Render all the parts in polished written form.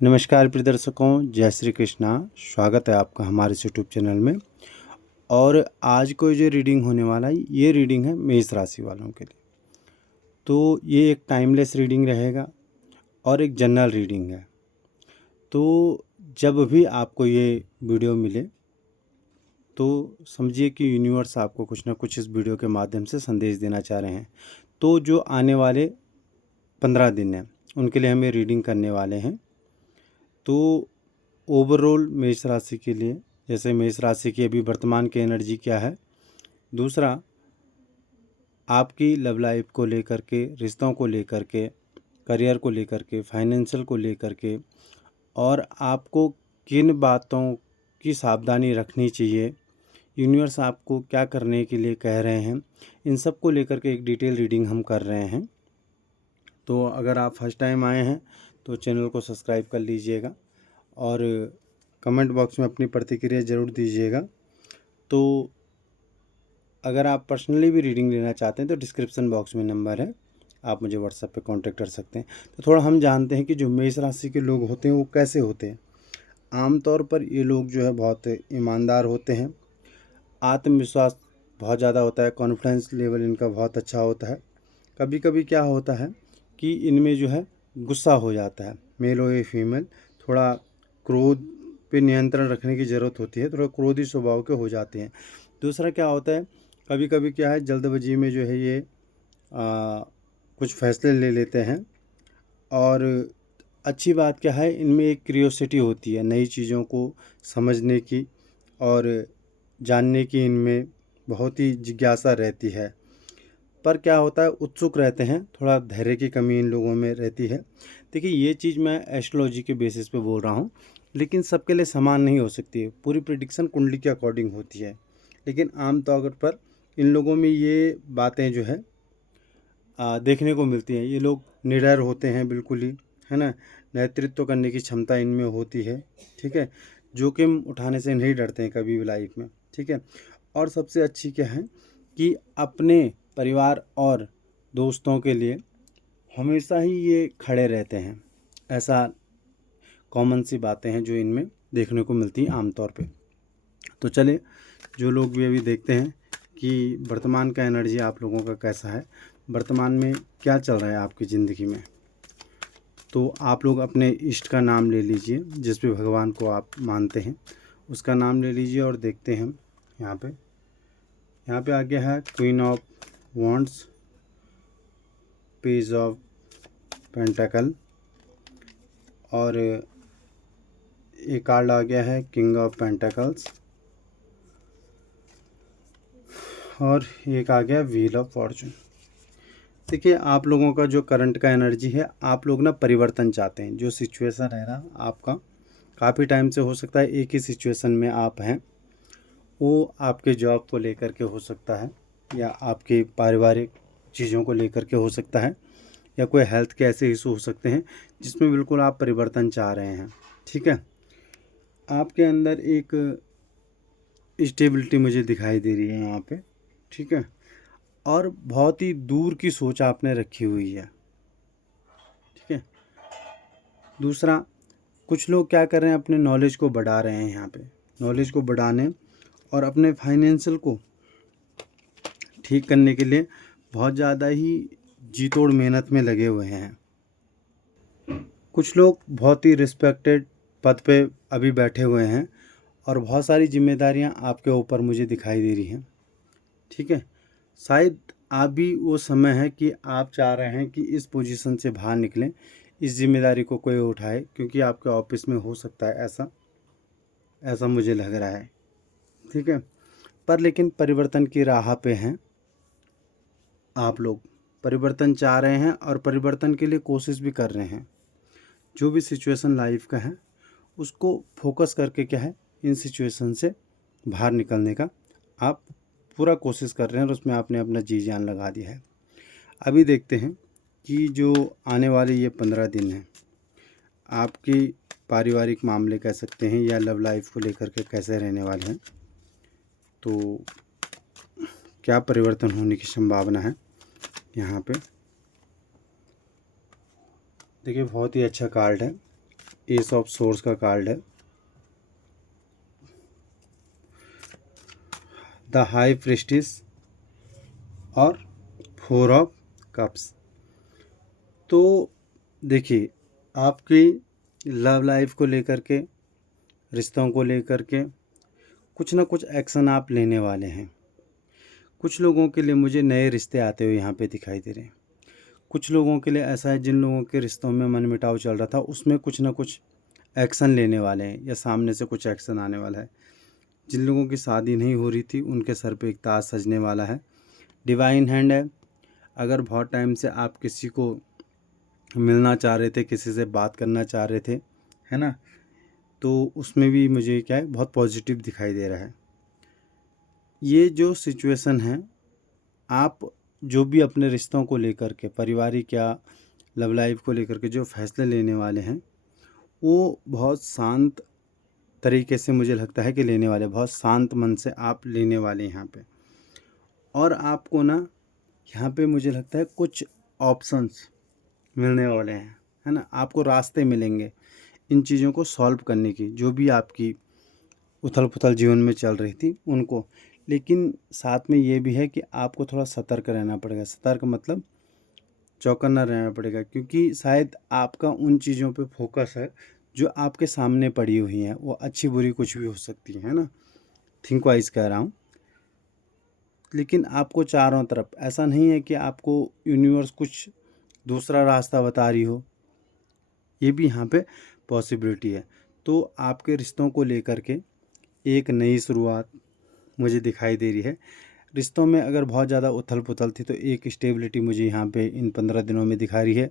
नमस्कार प्रिय दर्शकों, जय श्री कृष्णा। स्वागत है आपका हमारे इस यूट्यूब चैनल में। और आज को जो रीडिंग होने वाला है, ये रीडिंग है मेष राशि वालों के लिए। तो ये एक टाइमलेस रीडिंग रहेगा और एक जनरल रीडिंग है। तो जब भी आपको ये वीडियो मिले तो समझिए कि यूनिवर्स आपको कुछ ना कुछ इस वीडियो के माध्यम से संदेश देना चाह रहे हैं। तो जो आने वाले 15 दिन हैं उनके लिए हम ये रीडिंग करने वाले हैं। तो ओवरऑल मेष राशि के लिए, जैसे मेष राशि की अभी वर्तमान की एनर्जी क्या है, दूसरा आपकी लव लाइफ को लेकर के, रिश्तों को लेकर के, करियर को लेकर के, फाइनेंशियल को लेकर के, और आपको किन बातों की सावधानी रखनी चाहिए, यूनिवर्स आपको क्या करने के लिए कह रहे हैं, इन सब को लेकर के एक डिटेल रीडिंग हम कर रहे हैं। तो अगर आप फर्स्ट टाइम आए हैं तो चैनल को सब्सक्राइब कर लीजिएगा और कमेंट बॉक्स में अपनी प्रतिक्रिया ज़रूर दीजिएगा। तो अगर आप पर्सनली भी रीडिंग लेना चाहते हैं तो डिस्क्रिप्शन बॉक्स में नंबर है, आप मुझे व्हाट्सएप पे कांटेक्ट कर सकते हैं। तो थोड़ा हम जानते हैं कि जो मेष राशि के लोग होते हैं वो कैसे होते हैं। आमतौर पर ये लोग जो है बहुत ईमानदार होते हैं, आत्मविश्वास बहुत ज़्यादा होता है, कॉन्फिडेंस लेवल इनका बहुत अच्छा होता है। कभी कभी क्या होता है कि इनमें जो है गुस्सा हो जाता है, मेल हो या फीमेल, थोड़ा क्रोध पे नियंत्रण रखने की ज़रूरत होती है, थोड़ा क्रोधी स्वभाव के हो जाते हैं। दूसरा क्या होता है, कभी कभी क्या है, जल्दबाजी में जो है ये कुछ फैसले ले लेते हैं। और अच्छी बात क्या है, इनमें एक क्यूरियोसिटी होती है नई चीज़ों को समझने की और जानने की, इनमें बहुत ही जिज्ञासा रहती है। पर क्या होता है, उत्सुक रहते हैं, थोड़ा धैर्य की कमी इन लोगों में रहती है। देखिए, ये चीज़ मैं एस्ट्रोलॉजी के बेसिस पे बोल रहा हूँ, लेकिन सबके लिए समान नहीं हो सकती है। पूरी प्रिडिक्शन कुंडली के अकॉर्डिंग होती है, लेकिन आम तौर पर इन लोगों में ये बातें जो है देखने को मिलती हैं। ये लोग निडर होते हैं बिल्कुल ही, है ना। नेतृत्व करने की क्षमता इनमें होती है, ठीक है। जोखिम उठाने से नहीं डरते हैं कभी भी लाइफ में, ठीक है। और सबसे अच्छी क्या है कि अपने परिवार और दोस्तों के लिए हमेशा ही ये खड़े रहते हैं। ऐसा कॉमन सी बातें हैं जो इनमें देखने को मिलती हैं आमतौर पे। तो चले, जो लोग भी अभी देखते हैं कि वर्तमान का एनर्जी आप लोगों का कैसा है, वर्तमान में क्या चल रहा है आपकी ज़िंदगी में। तो आप लोग अपने इष्ट का नाम ले लीजिए, जिस भी भगवान को आप मानते हैं उसका नाम ले लीजिए और देखते हैं। यहाँ पे आ गया है queen of wands, page of pentacle, और एक कार्ड आ गया है किंग ऑफ पेंटाकल्स, और एक आ गया व्हील ऑफ फॉर्चून। देखिए, आप लोगों का जो करंट का एनर्जी है, आप लोग ना परिवर्तन चाहते हैं। जो सिचुएशन है ना आपका, काफ़ी टाइम से हो सकता है एक ही सिचुएशन में आप हैं। वो आपके जॉब को लेकर के हो सकता है, या आपके पारिवारिक चीज़ों को लेकर के हो सकता है, या कोई हेल्थ के ऐसे इशू हो सकते हैं जिसमें बिल्कुल आप परिवर्तन चाह रहे हैं, ठीक है। आपके अंदर एक स्टेबिलिटी मुझे दिखाई दे रही है यहाँ पे, ठीक है। और बहुत ही दूर की सोच आपने रखी हुई है, ठीक है। दूसरा, कुछ लोग क्या कर रहे हैं, अपने नॉलेज को बढ़ा रहे हैं यहाँ पे, नॉलेज को बढ़ाने और अपने फाइनेंशियल को ठीक करने के लिए बहुत ज़्यादा ही जी तोड़ मेहनत में लगे हुए हैं। कुछ लोग बहुत ही रिस्पेक्टेड पद पे अभी बैठे हुए हैं और बहुत सारी जिम्मेदारियां आपके ऊपर मुझे दिखाई दे रही हैं, ठीक है। शायद अभी वो समय है कि आप चाह रहे हैं कि इस पोजीशन से बाहर निकलें, इस जिम्मेदारी को कोई उठाए, क्योंकि आपके ऑफिस में हो सकता है ऐसा ऐसा मुझे लग रहा है, ठीक है। पर लेकिन परिवर्तन की राह पे हैं आप लोग, परिवर्तन चाह रहे हैं और परिवर्तन के लिए कोशिश भी कर रहे हैं। जो भी सिचुएशन लाइफ का है उसको फोकस करके क्या है, इन सिचुएशन से बाहर निकलने का आप पूरा कोशिश कर रहे हैं और उसमें आपने अपना जी जान लगा दिया है। अभी देखते हैं कि जो आने वाले ये 15 दिन हैं, आपकी पारिवारिक मामले कह सकते हैं या लव लाइफ को लेकर के कैसे रहने वाले हैं। तो क्या परिवर्तन होने की संभावना है यहाँ पे। देखिए, बहुत ही अच्छा कार्ड है, एस ऑफ सोर्स का कार्ड है, द हाई प्रीस्टिस और 4 ऑफ कप्स। तो देखिए, आपकी लव लाइफ को लेकर के, रिश्तों को लेकर के कुछ ना कुछ एक्शन आप लेने वाले हैं। कुछ लोगों के लिए मुझे नए रिश्ते आते हुए यहाँ पे दिखाई दे रहे हैं। कुछ लोगों के लिए ऐसा है जिन लोगों के रिश्तों में मनमुटाव चल रहा था, उसमें कुछ ना कुछ एक्शन लेने वाले हैं या सामने से कुछ एक्शन आने वाला है। जिन लोगों की शादी नहीं हो रही थी, उनके सर पे एक ताज सजने वाला है। डिवाइन हैंड है। अगर बहुत टाइम से आप किसी को मिलना चाह रहे थे, किसी से बात करना चाह रहे थे, है ना, तो उसमें भी मुझे क्या है, बहुत पॉजिटिव दिखाई दे रहा है। ये जो सिचुएशन है, आप जो भी अपने रिश्तों को लेकर के, पारिवारिक या लव लाइफ को लेकर के जो फैसले लेने वाले हैं, वो बहुत शांत तरीके से मुझे लगता है कि लेने वाले, बहुत शांत मन से आप लेने वाले यहाँ पे। और आपको ना यहाँ पे मुझे लगता है कुछ ऑप्शंस मिलने वाले हैं, है ना, आपको रास्ते मिलेंगे इन चीज़ों को सॉल्व करने की, जो भी आपकी उथल पुथल जीवन में चल रही थी उनको। लेकिन साथ में ये भी है कि आपको थोड़ा सतर्क रहना पड़ेगा। सतर्क मतलब चौकन्ना रहना पड़ेगा, क्योंकि शायद आपका उन चीज़ों पे फोकस है जो आपके सामने पड़ी हुई हैं, वो अच्छी बुरी कुछ भी हो सकती है ना, थिंक वाइज कह रहा हूँ। लेकिन आपको चारों तरफ, ऐसा नहीं है कि आपको यूनिवर्स कुछ दूसरा रास्ता बता रही हो, ये भी यहाँ पे पॉसिबिलिटी है। तो आपके रिश्तों को लेकर के एक नई शुरुआत मुझे दिखाई दे रही है। रिश्तों में अगर बहुत ज़्यादा उथल पुथल थी, तो एक स्टेबिलिटी मुझे यहाँ पे इन 15 दिनों में दिखा रही है।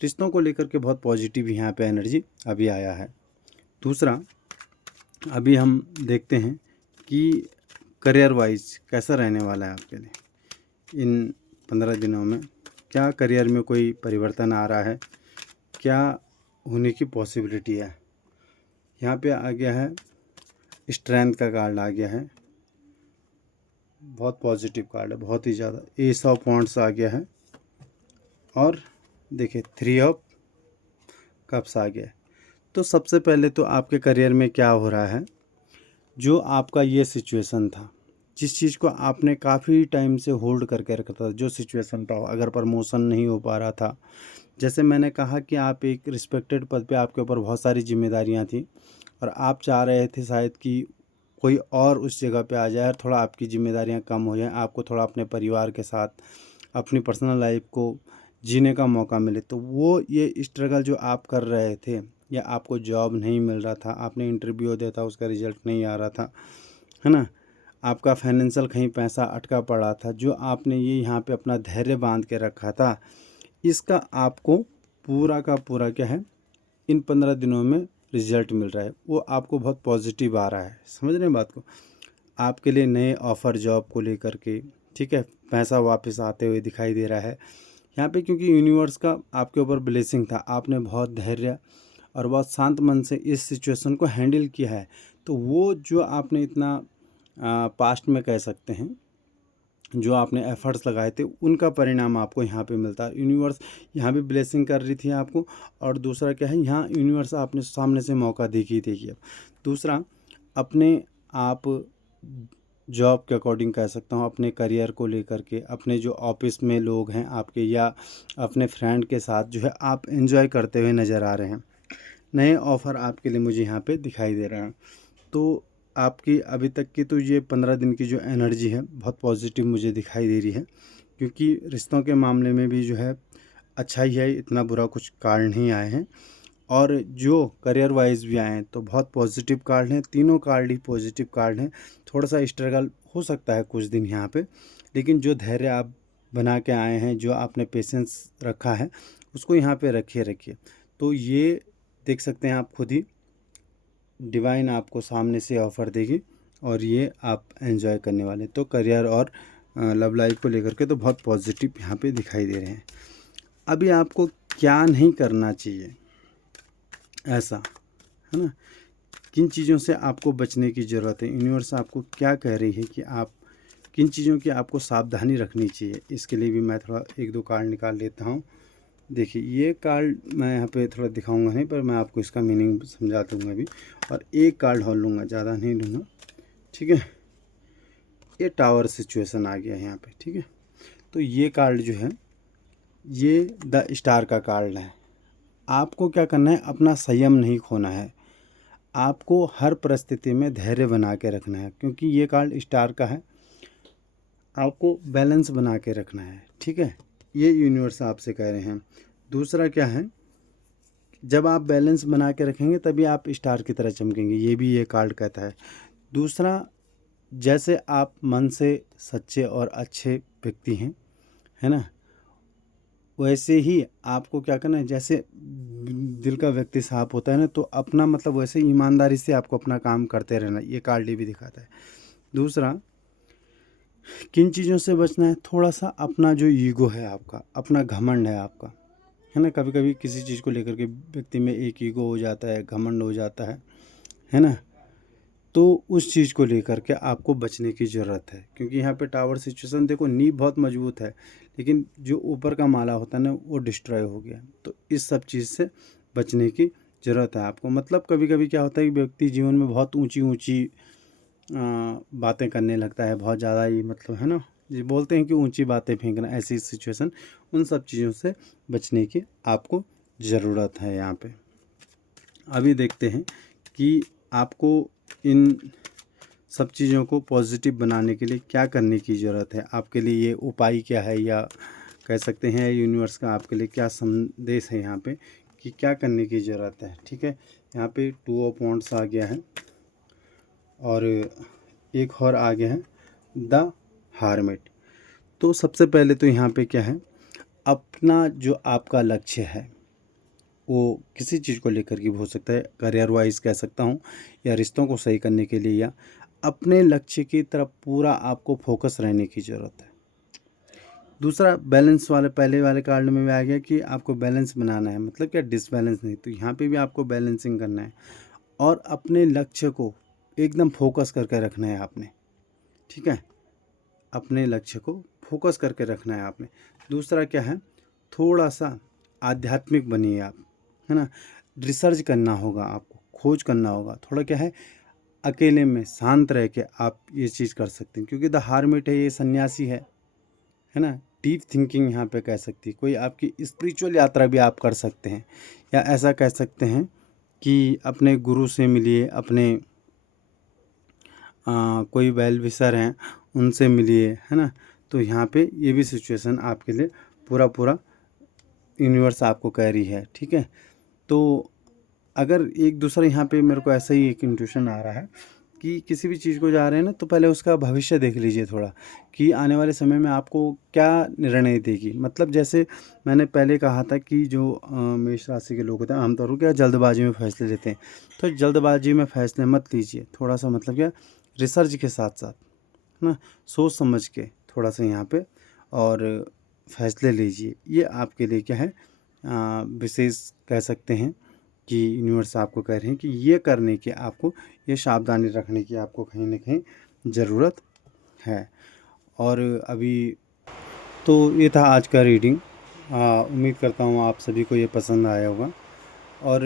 रिश्तों को लेकर के बहुत पॉजिटिव यहाँ पे एनर्जी अभी आया है। दूसरा, अभी हम देखते हैं कि करियर वाइज कैसा रहने वाला है आपके लिए इन 15 दिनों में। क्या करियर में कोई परिवर्तन आ रहा है, क्या होने की पॉसिबिलिटी है। यहाँ पे आ गया है, स्ट्रेंथ का कार्ड आ गया है, बहुत पॉजिटिव कार्ड है, बहुत ही ज़्यादा। एस ऑफ वॉन्ड्स आ गया है और देखिए 3 ऑफ कप्स आ गया है। तो सबसे पहले तो आपके करियर में क्या हो रहा है, जो आपका ये सिचुएशन था, जिस चीज़ को आपने काफ़ी टाइम से होल्ड करके रखा था, जो सिचुएशन था, अगर प्रमोशन नहीं हो पा रहा था, जैसे मैंने कहा कि आप एक रिस्पेक्टेड पद पे, आपके ऊपर बहुत सारी जिम्मेदारियां थी और आप चाह रहे थे शायद कि कोई और उस जगह पे आ जाए और थोड़ा आपकी जिम्मेदारियां कम हो जाएं, आपको थोड़ा अपने परिवार के साथ अपनी पर्सनल लाइफ को जीने का मौका मिले। तो वो ये स्ट्रगल जो आप कर रहे थे, या आपको जॉब नहीं मिल रहा था, आपने इंटरव्यू दिया था, उसका रिजल्ट नहीं आ रहा था, है ना, आपका फाइनेंशियल कहीं पैसा अटका पड़ा था, जो आपने ये यहाँ पे अपना धैर्य बांध के रखा था, इसका आपको पूरा का पूरा क्या है, इन 15 दिनों में रिजल्ट मिल रहा है। वो आपको बहुत पॉजिटिव आ रहा है, समझ रहे हैं बात को। आपके लिए नए ऑफ़र जॉब को लेकर के, ठीक है, पैसा वापस आते हुए दिखाई दे रहा है यहाँ पे, क्योंकि यूनिवर्स का आपके ऊपर ब्लेसिंग था। आपने बहुत धैर्य और बहुत शांत मन से इस सिचुएशन को हैंडल किया है। तो वो जो आपने इतना पास्ट में कह सकते हैं, जो आपने एफर्ट्स लगाए थे, उनका परिणाम आपको यहाँ पे मिलता है। यूनिवर्स यहाँ भी ब्लेसिंग कर रही थी आपको। और दूसरा क्या है, यहाँ यूनिवर्स आपने सामने से मौका देखी देखिए। दूसरा, अपने आप जॉब के अकॉर्डिंग कह सकता हूँ, अपने करियर को लेकर के, अपने जो ऑफिस में लोग हैं आपके, या अपने फ्रेंड के साथ जो है आप एंजॉय करते हुए नज़र आ रहे हैं। नए ऑफ़र आपके लिए मुझे यहाँ पे दिखाई दे रहे हैं। तो आपकी अभी तक की तो ये 15 दिन की जो एनर्जी है, बहुत पॉजिटिव मुझे दिखाई दे रही है, क्योंकि रिश्तों के मामले में भी जो है अच्छा ही है, इतना बुरा कुछ कार्ड नहीं आए हैं। और जो करियर वाइज भी आए हैं तो बहुत पॉजिटिव कार्ड हैं, तीनों कार्ड ही पॉजिटिव कार्ड हैं। थोड़ा सा स्ट्रगल हो सकता है कुछ दिन यहाँ पे, लेकिन जो धैर्य आप बना के आए हैं, जो आपने पेशेंस रखा है, उसको यहाँ पे रखिए। तो ये देख सकते हैं आप खुद ही, डिवाइन आपको सामने से ऑफ़र देगी और ये आप एंजॉय करने वाले। तो करियर और लव लाइफ को लेकर के तो बहुत पॉजिटिव यहाँ पे दिखाई दे रहे हैं। अभी आपको क्या नहीं करना चाहिए, ऐसा है ना, किन चीज़ों से आपको बचने की ज़रूरत है, यूनिवर्स आपको क्या कह रही है कि आप किन चीज़ों की आपको सावधानी रखनी चाहिए, इसके लिए भी मैं थोड़ा 1-2 कार्ड निकाल लेता हूँ। देखिए ये कार्ड मैं यहाँ पे थोड़ा दिखाऊंगा नहीं, पर मैं आपको इसका मीनिंग समझा दूंगा अभी। और एक कार्ड और लूँगा, ज़्यादा नहीं लूँगा, ठीक है। ये टावर सिचुएशन आ गया यहाँ पे, ठीक है। तो ये कार्ड जो है ये द स्टार का कार्ड है। आपको क्या करना है, अपना संयम नहीं खोना है, आपको हर परिस्थिति में धैर्य बना के रखना है, क्योंकि ये कार्ड स्टार का है। आपको बैलेंस बना के रखना है, ठीक है। ये यूनिवर्स आपसे कह रहे हैं। दूसरा क्या है, जब आप बैलेंस बना के रखेंगे तभी आप स्टार की तरह चमकेंगे, ये भी ये कार्ड कहता है। दूसरा, जैसे आप मन से सच्चे और अच्छे व्यक्ति हैं, है ना, वैसे ही आपको क्या करना है, जैसे दिल का व्यक्ति साफ होता है ना, तो अपना मतलब वैसे ईमानदारी से आपको अपना काम करते रहना, ये कार्ड भी दिखाता है। दूसरा, किन चीज़ों से बचना है, थोड़ा सा अपना जो ईगो है आपका, अपना घमंड है आपका, है ना। कभी कभी किसी चीज़ को लेकर के व्यक्ति में एक ईगो हो जाता है, घमंड हो जाता है ना। तो उस चीज़ को लेकर के आपको बचने की ज़रूरत है, क्योंकि यहाँ पे टावर सिचुएशन देखो, नींव बहुत मजबूत है, लेकिन जो ऊपर का माला होता है ना वो डिस्ट्रॉय हो गया। तो इस सब चीज़ से बचने की ज़रूरत है आपको। मतलब कभी कभी क्या होता है कि व्यक्ति जीवन में बहुत ऊंची ऊंची बातें करने लगता है, बहुत ज़्यादा ही, मतलब है ना, ये बोलते हैं कि ऊंची बातें फेंकना, ऐसी सिचुएशन, उन सब चीज़ों से बचने की आपको ज़रूरत है यहाँ पे। अभी देखते हैं कि आपको इन सब चीज़ों को पॉजिटिव बनाने के लिए क्या करने की ज़रूरत है, आपके लिए ये उपाय क्या है, या कह सकते हैं यूनिवर्स का आपके लिए क्या संदेश है यहाँ पे कि क्या करने की ज़रूरत है, ठीक है। यहाँ पे 2 ऑफ वांड्स आ गया है और एक और आ गया है द हार्मिट। तो सबसे पहले तो यहाँ पे क्या है, अपना जो आपका लक्ष्य है वो किसी चीज़ को लेकर के हो सकता है, करियर वाइज कह सकता हूँ, या रिश्तों को सही करने के लिए, या अपने लक्ष्य की तरफ पूरा आपको फोकस रहने की ज़रूरत है। दूसरा, बैलेंस वाले पहले वाले कार्ड में भी आ गया कि आपको बैलेंस बनाना है, मतलब क्या डिसबैलेंस नहीं, तो यहाँ पे भी आपको बैलेंसिंग करना है और अपने लक्ष्य को एकदम फोकस करके रखना है आपने, ठीक है। अपने लक्ष्य को फोकस करके रखना है आपने। दूसरा क्या है, थोड़ा सा आध्यात्मिक बनिए आप, है ना। रिसर्च करना होगा आपको, खोज करना होगा, थोड़ा क्या है, अकेले में शांत रह के आप ये चीज़ कर सकते हैं, क्योंकि द हार्मिट है, ये सन्यासी है ना। डीप थिंकिंग यहाँ पे कह सकती है, कोई आपकी स्पिरिचुअल यात्रा भी आप कर सकते हैं, या ऐसा कह सकते हैं कि अपने गुरु से मिलिए, अपने कोई वेल विशर हैं उनसे मिलिए, है ना। तो यहाँ पे ये भी सिचुएशन आपके लिए पूरा पूरा यूनिवर्स आपको कह रही है, ठीक है। तो अगर एक दूसरा यहाँ पे मेरे को ऐसा ही एक इंट्यूशन आ रहा है कि किसी भी चीज़ को जा रहे हैं ना, तो पहले उसका भविष्य देख लीजिए थोड़ा, कि आने वाले समय में आपको क्या निर्णय देगी। मतलब जैसे मैंने पहले कहा था कि जो मेष राशि के लोग होते हैं आमतौर पर क्या जल्दबाजी में फैसले लेते हैं, तो जल्दबाजी में फैसले मत लीजिए, थोड़ा सा मतलब क्या रिसर्च के साथ साथ, है ना, सोच समझ के थोड़ा सा यहाँ पे और फैसले लीजिए। ये आपके लिए क्या है, विशेष कह सकते हैं कि यूनिवर्स आपको कह रहे हैं कि ये करने की आपको, ये सावधानी रखने की आपको कहीं ना कहीं ज़रूरत है। और अभी तो ये था आज का रीडिंग। उम्मीद करता हूँ आप सभी को ये पसंद आया होगा। और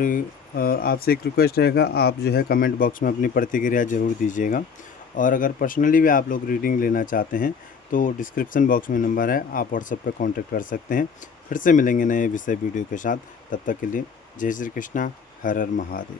आपसे एक रिक्वेस्ट रहेगा, आप जो है कमेंट बॉक्स में अपनी प्रतिक्रिया ज़रूर दीजिएगा। और अगर पर्सनली भी आप लोग रीडिंग लेना चाहते हैं तो डिस्क्रिप्शन बॉक्स में नंबर है, आप व्हाट्सएप पर कांटेक्ट कर सकते हैं। फिर से मिलेंगे नए विषय वीडियो के साथ, तब तक के लिए जय श्री कृष्णा, हर हर महादेव।